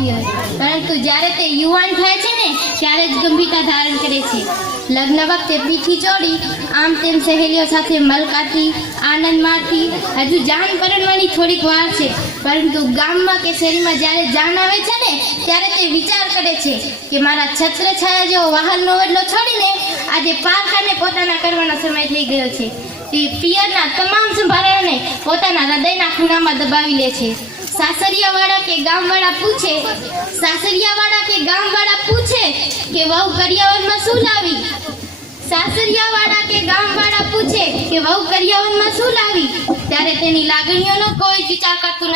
રાખતી હોય, પરંતુ જ્યારે તે યુવાન થાય છે ને ત્યારે જ ગંભીરતા ધારણ કરે છે. લગ્ન વખતે પીઠી ચોડી આમ તેમ સહેલીઓ સાથે મલકાતી, આનંદ માણતી, હજુ જાન પરણવાની થોડીક વાર છે, પરંતુ ગામમાં કે શેરીમાં જ્યારે જાન આવે છે ને ત્યારે તે વિચાર કરે છે કે મારા છત્રછાયા જેવો વાહનનો વડલો છોડીને આજે પારખાને પોતાના કરવાનો સમય થઈ ગયો છે. તે પિયરના તમામ સંભારણને પોતાના હૃદયના ખૂણામાં દબાવી લે છે. સાસરિયાવાળા કે ગામવાળા પૂછે કે વહુ કરિયાવરમાં શું લાવી? સાસરિયાવાળા કે ગામવાળા પૂછે કે વહુ કરિયાવરમાં શું લાવી? ત્યારે તેની લાગણીઓનો કોઈ જ વિચાર કરતું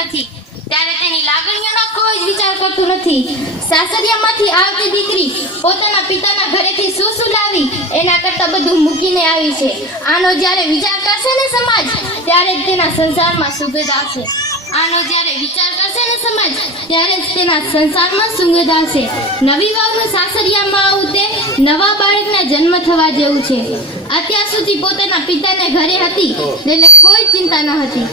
નથી. સાસરિયામાંથી આવતી દીકરી પોતાના પિતાના ઘરેથી શું લાવી એના કરતાં બધું મૂકીને આવી છે. આનો જ્યારે વિચાર કરશે ને સમાજ, ત્યારે જ તેના સંસારમાં સુગંધ આવશે. નવી વહુનું સાસરિયામાં આવું તે નવા બાળકના જન્મ થવા જેવું છે. અત્યાર સુધી પોતાના પિતાને ઘરે હતી એટલે કોઈ ચિંતા ન હતી.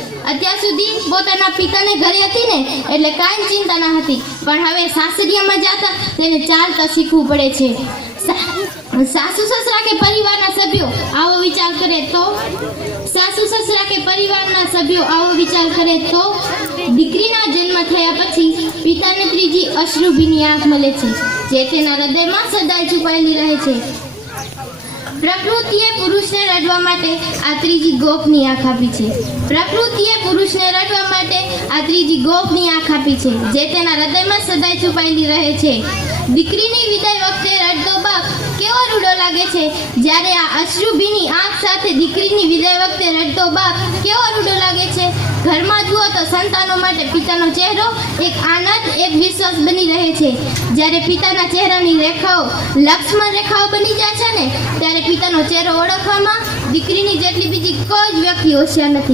એટલે કાંઈ ચિંતા ન હતી, પણ હવે સાસરિયામાં જતા તેને ચાલતા શીખવું પડે છે. સાસુ સસરા કે પરિવારના સભ્યો આવો વિચાર કરે તો દીકરીના જન્મ થયા પછી પિતાને ત્રીજી અશ્રુભીની આંખ મળે છે, જે તેના હૃદયમાં સદાય છુપાયેલી રહે છે. પ્રકૃતિએ પુરુષને રડવા માટે આ ત્રીજી ગોપની આંખ આપી છે, જે તેના હૃદયમાં સદાય છુપાયેલી રહે છે. દીકરીની વિદાય વખતે રડતો બાપ કેવો રૂડો લાગે છે. જ્યારે આ અશ્રુભીની આંખ સાથે દીકરીની વિદાય વખતે રડતો બાપ કેવો રૂડો લાગે છે. ઘરમાં જુઓ તો સંતાનો માટે પિતાનો ચહેરો એક આનંદ, એક વિશ્વાસ બની રહે છે. જ્યારે પિતાના ચહેરાની રેખાઓ લક્ષ્મણ રેખાઓ બની જાય છે ને ત્યારે પિતાનો ચહેરો ઓળખવામાં દીકરીની જેટલી બીજી કોઈ જ વ્યક્તિ હોશિયાર નથી.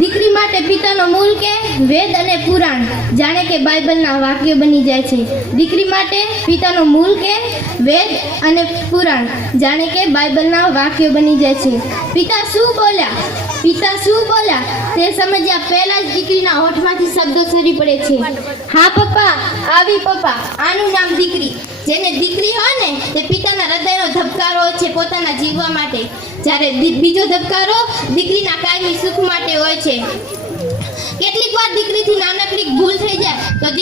દીકરી માટે પિતાનો મૂલ કે વેદ અને પુરાણ જાણે કે બાઇબલના વાક્યો બની જાય છે. પિતા શું બોલ્યા તે સમજ્યા પહેલા જ દીકરીના હોઠમાંથી શબ્દો સરી પડે છે. હા પપ્પા, આવી પપ્પા, આનું નામ દીકરી. જેને દીકરી હોય ને તે પિતાના હૃદયનો ધબકારો હોય છે પોતાના જીવવા માટે, જ્યારે બીજો ધબકારો દીકરીના કાયમી સુખ માટે હોય છે. કેટલીક વાર દીકરીથી નાનકડી ભૂલ થઈ જાય તો